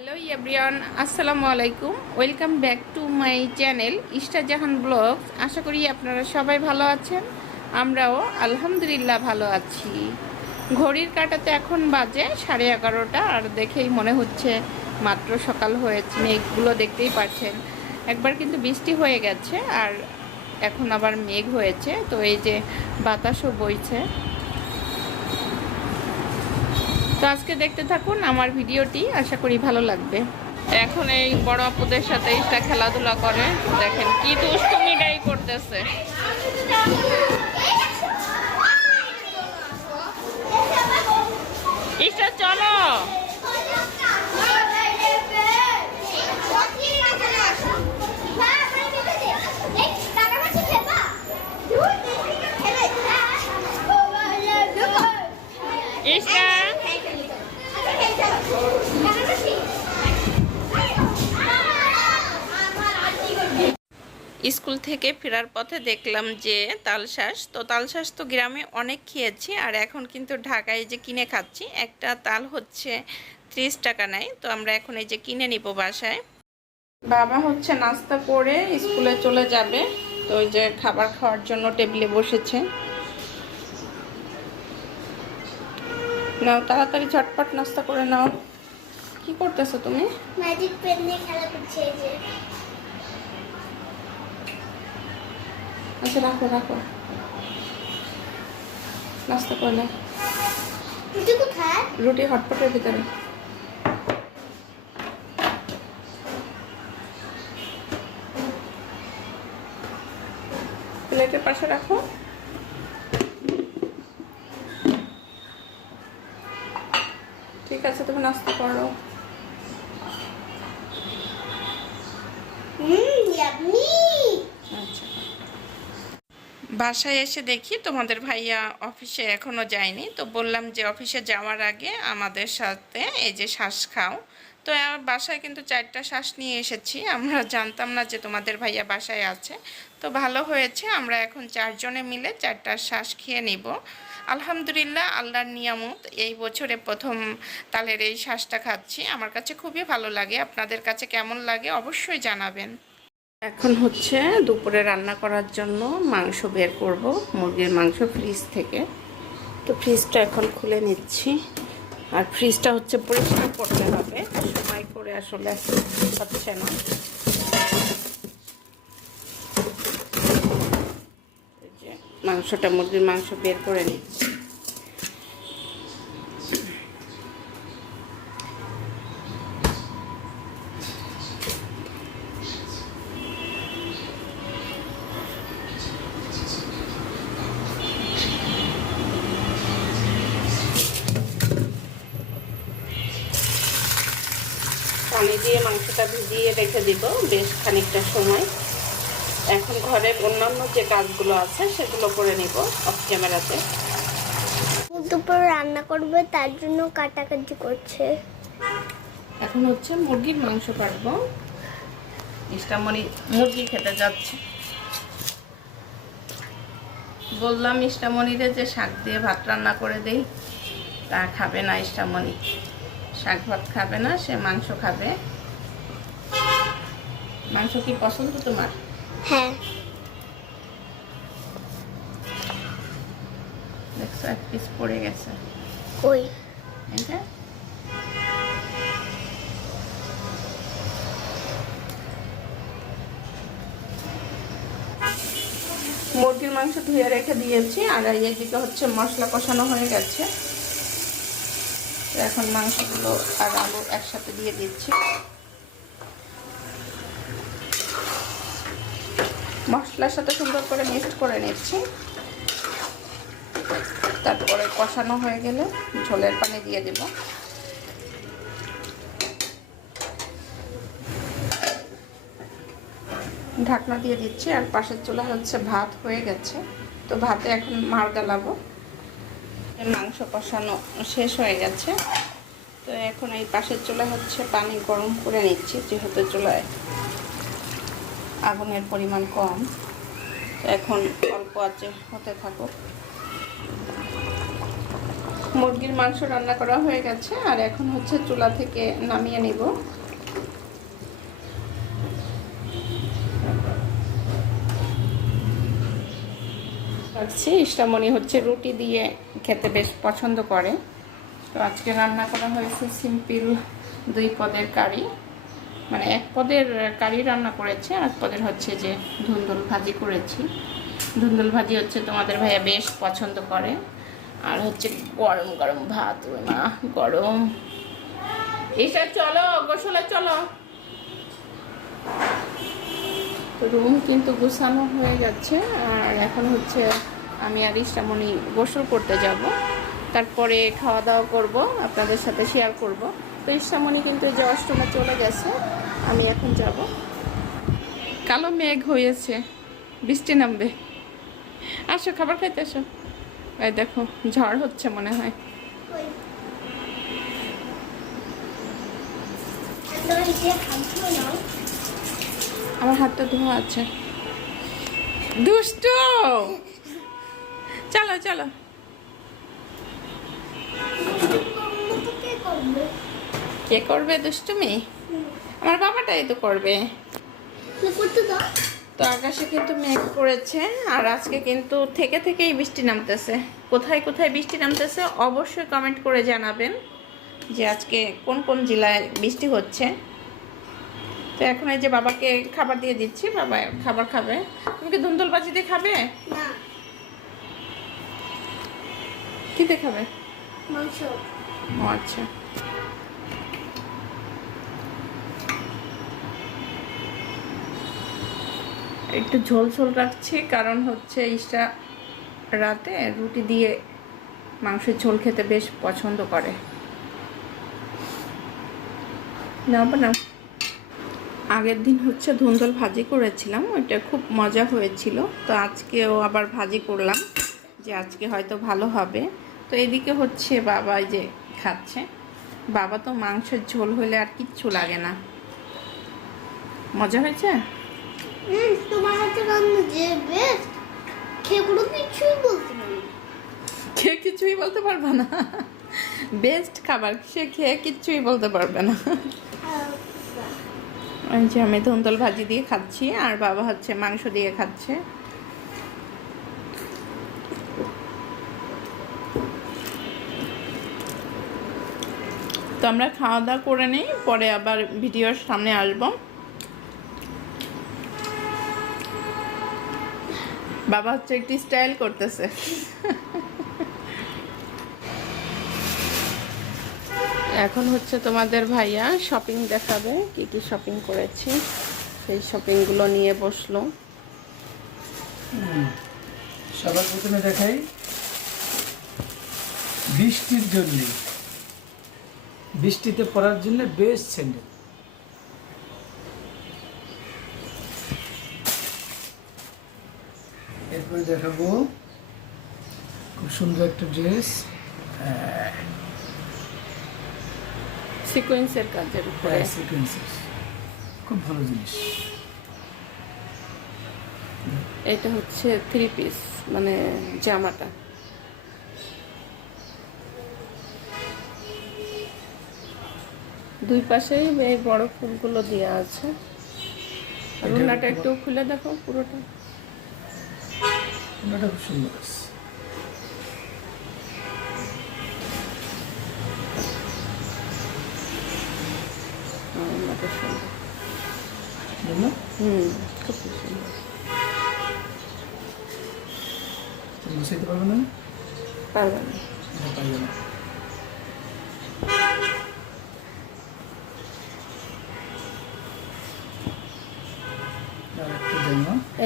Hello everyone, আসসালামু আলাইকুম। Welcome back to my channel Istajahan vlogs. আশা করি আপনারা সবাই ভালো আছেন, আমরাও আলহামদুলিল্লাহ ভালো আছি। ঘড়ির কাটাতে এখন বাজে সাড়ে এগারোটা, আর দেখেই মনে হচ্ছে মাত্র সকাল হয়েছে, মেঘগুলো দেখতেই পাচ্ছেন একবার কিন্তু বৃষ্টি হয়ে গেছে, আর এখন আবার মেঘ হয়েছে, তো এই যে বাতাসও বইছে। তো আজকে দেখতে থাকুন আমার ভিডিওটি, আশা করি ভালো লাগবে। এখন এই বড় আপুদের সাথে খেলাধুলা করে, দেখেন কি দুষ্টুমিটাই করতেছে ইস্টা চলো ইস্টা স্কুল থেকে ফেরার পথে দেখলাম যে তালশাঁস। তো তালশাঁস তো গ্রামে অনেক খেয়েছি আর এখন কিন্তু ঢাকায় যে কিনে খাচ্ছি, একটা তাল হচ্ছে ত্রিশ টাকা নেয়। তো আমরা এখন এই যে কিনে নিব বাসায়। বাবা হচ্ছে নাস্তা করে স্কুলে চলে যাবে। তো ওই যে খাবার খাওয়ার জন্য টেবিলে বসেছে। নাও, তাড়াতাড়ি ঝটপট নাস্তা করে নাও। কি করতেছো তুমি? ম্যাজিক পেন দিয়ে খেলা করছে এই যে। আচ্ছা রাখো রাখো। নাস্তা করে নাও। রুটি কোথায়? রুটি হটপটের ভিতরে। প্লেটের পাশে রাখো। ঠিক আছে তুমি নাস্তা করো। হুম বাসায় এসে দেখি তোমাদের ভাইয়া অফিসে এখনও যায়নি। তো বললাম যে অফিসে যাওয়ার আগে আমাদের সাথে এই যে শ্বাস খাও। তো বাসায় কিন্তু চারটা শ্বাস নিয়ে এসেছি। আমরা জানতাম না যে তোমাদের ভাইয়া বাসায় আছে। তো ভালো হয়েছে, আমরা এখন চারজনে মিলে চারটা শ্বাস খেয়ে নিব। আলহামদুলিল্লাহ, আল্লাহর নিয়ামত, এই বছরে প্রথম তালের এই শ্বাসটা খাচ্ছি। আমার কাছে খুবই ভালো লাগে। আপনাদের কাছে কেমন লাগে অবশ্যই জানাবেন। এখন হচ্ছে দুপুরে রান্না করার জন্য মাংস বের করব, মুরগির মাংস ফ্রিজ থেকে। তো ফ্রিজটা এখন খুলে নিচ্ছি। আর ফ্রিজটা হচ্ছে পরিষ্কার করতে হবে সময় করে আসলে হচ্ছে না। মাংসটা, মুরগির মাংস বের করে নিচ্ছি। দিয়ে মাংসটা ভিজিয়ে রেখে দিব বেশ খানিকটা সময়। এখন ঘরের অন্যান্য যে কাজগুলো আছে সেগুলো করে নিব অফ ক্যামেরাতে দুপুরে রান্না করবে তার জন্য কাটাকাটি করছে। এখন হচ্ছে মুরগির মাংস কাটবো। ইষ্টামণি মুরগি খেতে যাচ্ছে। বললাম ইষ্টামণিরে যে শাক দিয়ে ভাত রান্না করে দেই তা খাবে না ইষ্টামণি শাক ভাত খাবে না সে মাংস খাবে। মাংস কি পছন্দ তোমার? হ্যাঁ। দেখছ এক পিস পড়ে গেছে। ওই এটা মুরগির মাংস ধুয়ে রেখে দিয়েছি আর এদিকে হচ্ছে মশলা কষানো হয়ে গেছে। তো এখন মাংসগুলো আর আলু একসাথে দিয়ে দিচ্ছি। মশলার সাথে সুন্দর করে মিক্সড করে নিচ্ছি। তারপরে কষানো হয়ে গেলে ঝোলের পানি দিয়ে দেব। ঢাকনা দিয়ে দিচ্ছি আর পাশের চুলা হচ্ছে ভাত হয়ে গেছে। তো ভাতে এখন মার গালাবো। মাংস কষানো শেষ হয়ে গেছে। তো এখন এই পাশের চুলা হচ্ছে পানি গরম করে নিচ্ছি, যেহেতু চুলায় আগুনের পরিমাণ কম। তো এখন অল্প আছে হতে থাকুক। মুরগির মাংস রান্না করা হয়ে গেছে, আর এখন হচ্ছে চুলা থেকে নামিয়ে নিব। ইষ্টামণি হচ্ছে রুটি দিয়ে খেতে বেশ পছন্দ করে। তো আজকে রান্না করা হয়েছে সিম্পল দুই পদের কারি। মানে এক পদের কারি রান্না করেছে, আর এক পদের হচ্ছে যে ধুন্দুল ভাজি করেছি। ধুন্দুল ভাজি হচ্ছে তোমাদের ভাইয়া বেশ পছন্দ করে। আর হচ্ছে গরম গরম ভাত মা, গরম। এইসব চলো, গোসলে চলো। রুম কিন্তু গুছানো হয়ে যাচ্ছে আর এখন হচ্ছে আমি আর ইষ্টামণি গোসল করতে যাব। তারপরে খাওয়া দাওয়া করব, আপনাদের সাথে শেয়ার করব। তো ইষ্টামণি কিন্তু যে অষ্টমে চলে গেছে, আমি এখন যাব। কালো মেঘ হয়েছে, বৃষ্টি নামবে। আসো, খাবার খাইতে আসো। এই দেখো, ঝড় হচ্ছে মনে হয়। আমার হাতটা ধোয়া আছে। দুষ্টু! চলো চলো। কে করবে দুষ্টুমি? আমার বাবাটাই তো করবে। তো আকাশে কিন্তু মেঘ করেছে, আর আজকে কিন্তু থেকে থেকেই বৃষ্টি নামতেছে। কোথায় কোথায় বৃষ্টি নামতেছে অবশ্যই কমেন্ট করে জানাবেন যে আজকে কোন কোন জেলায় বৃষ্টি হচ্ছে। তো এখন এই যে বাবাকে খাবার দিয়ে দিচ্ছি, বাবা খাবার খাবে। তুমি কি ধুন্দুল বাজি দিয়ে খাবে? না। কি দিয়ে খাবে মাংস। ও আচ্ছা। একটু ঝোল ঝোল রাখছি কারণ হচ্ছে ইসটা রাতে রুটি দিয়ে মাংসের ঝোল খেতে বেশ পছন্দ করে। না না আগের দিন হচ্ছে ধুন্দল ভাজি করেছিলাম ওইটা খুব মজা হয়েছিল। তো আজকেও আবার ভাজি করলাম যে আজকে হয়তো ভালো হবে। তো এদিকে হচ্ছে বাবা এই যে খাচ্ছে। বাবা তো মাংসের ঝোল হলে আর কিচ্ছু লাগে না। মজা হয়েছে? তোমার হাতে রান্না যে বেস্ট খেয়ে কোনো কিছুই বলতে কে কিছুই বলতে পারবে না। বেস্ট খাবার সে খেয়ে কিচ্ছুই বলতে পারবে না। এই যে আমি ধুন্দল ভাজি দিয়ে খাচ্ছি আর বাবা হচ্ছে মাংস দিয়ে খাচ্ছে। তো আমরা খাওয়া দাওয়া করে নিই পরে আবার ভিডিওর সামনে আসব। বাবা হচ্ছে একটি স্টাইল করতেছে। এখন হচ্ছে তোমাদের ভাইয়া শপিং দেখাবে কি কি শপিং করেছি। সেই শপিংগুলো নিয়ে বসল। সবার প্রথমে দেখাই। বৃষ্টির জন্য। বৃষ্টিতে পড়ার জন্য বেস্ট স্যান্ডেল এরপরে দেখাবো খুব সুন্দর একটা ড্রেস সিকোয়েন্সের কাজের উপরে। সিকোয়েন্সেস খুব ভালো জিনিস। এটা হচ্ছে থ্রি পিস মানে জামাটা। দুই পাশেই এই বড় ফুলগুলো দেওয়া আছে। ওনাটা একটু- খুলে দেখো পুরোটা। ওনাটা খুব সুন্দর আছে। হ্যাঁ, হুম খুব সুন্দর। বুঝাইতে পারবে না? পারবে না পারবে না।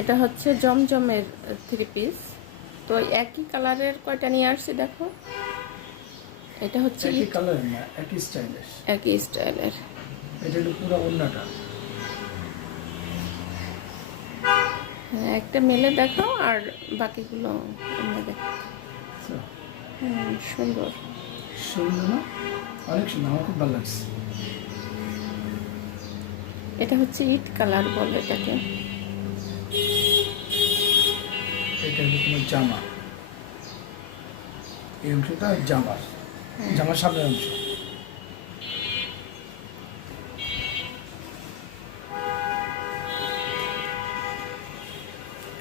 এটা হচ্ছে জমজমের থ্রি পিস তো একই কালারের কয়টা নিয়ে আসছি দেখো? এটা হচ্ছে একই কালার না একই স্টাইলের একই স্টাইলের এটা হলো পুরো অন্যটা হ্যাঁ, একটা মেলে দেখো আর বাকিগুলো এমনি দেখো সুন্দর। সুন্দর না? অনেক সুন্দর আমার খুব ভালো লাগছে। এটা হচ্ছে ইট কালার বলে এটাকে। এটা হলো তোমার জামা। এই অংশটা জামার। জামার সামনের অংশ।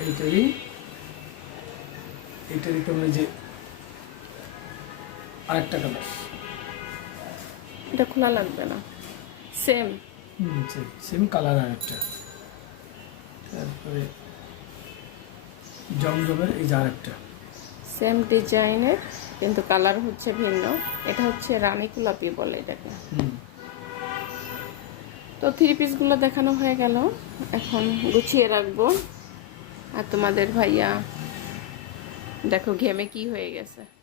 এইটারই এইটারই কেমন যে আরেকটা কালার এটা খোলা লাগবে না। সেম সেম কালার আরেকটা। তারপরে জমজমের এই যে আরেকটা সেম ডিজাইনের কিন্তু কালার হচ্ছে ভিন্ন। এটা হচ্ছে রানী গোলাপি বলে এটাকে। হুম। তো থ্রি পিসগুলো দেখানো হয়ে গেল। এখন গুছিয়ে রাখব। আর তোমাদের ভাইয়া দেখো ঘেমে কি হয়ে গেছে।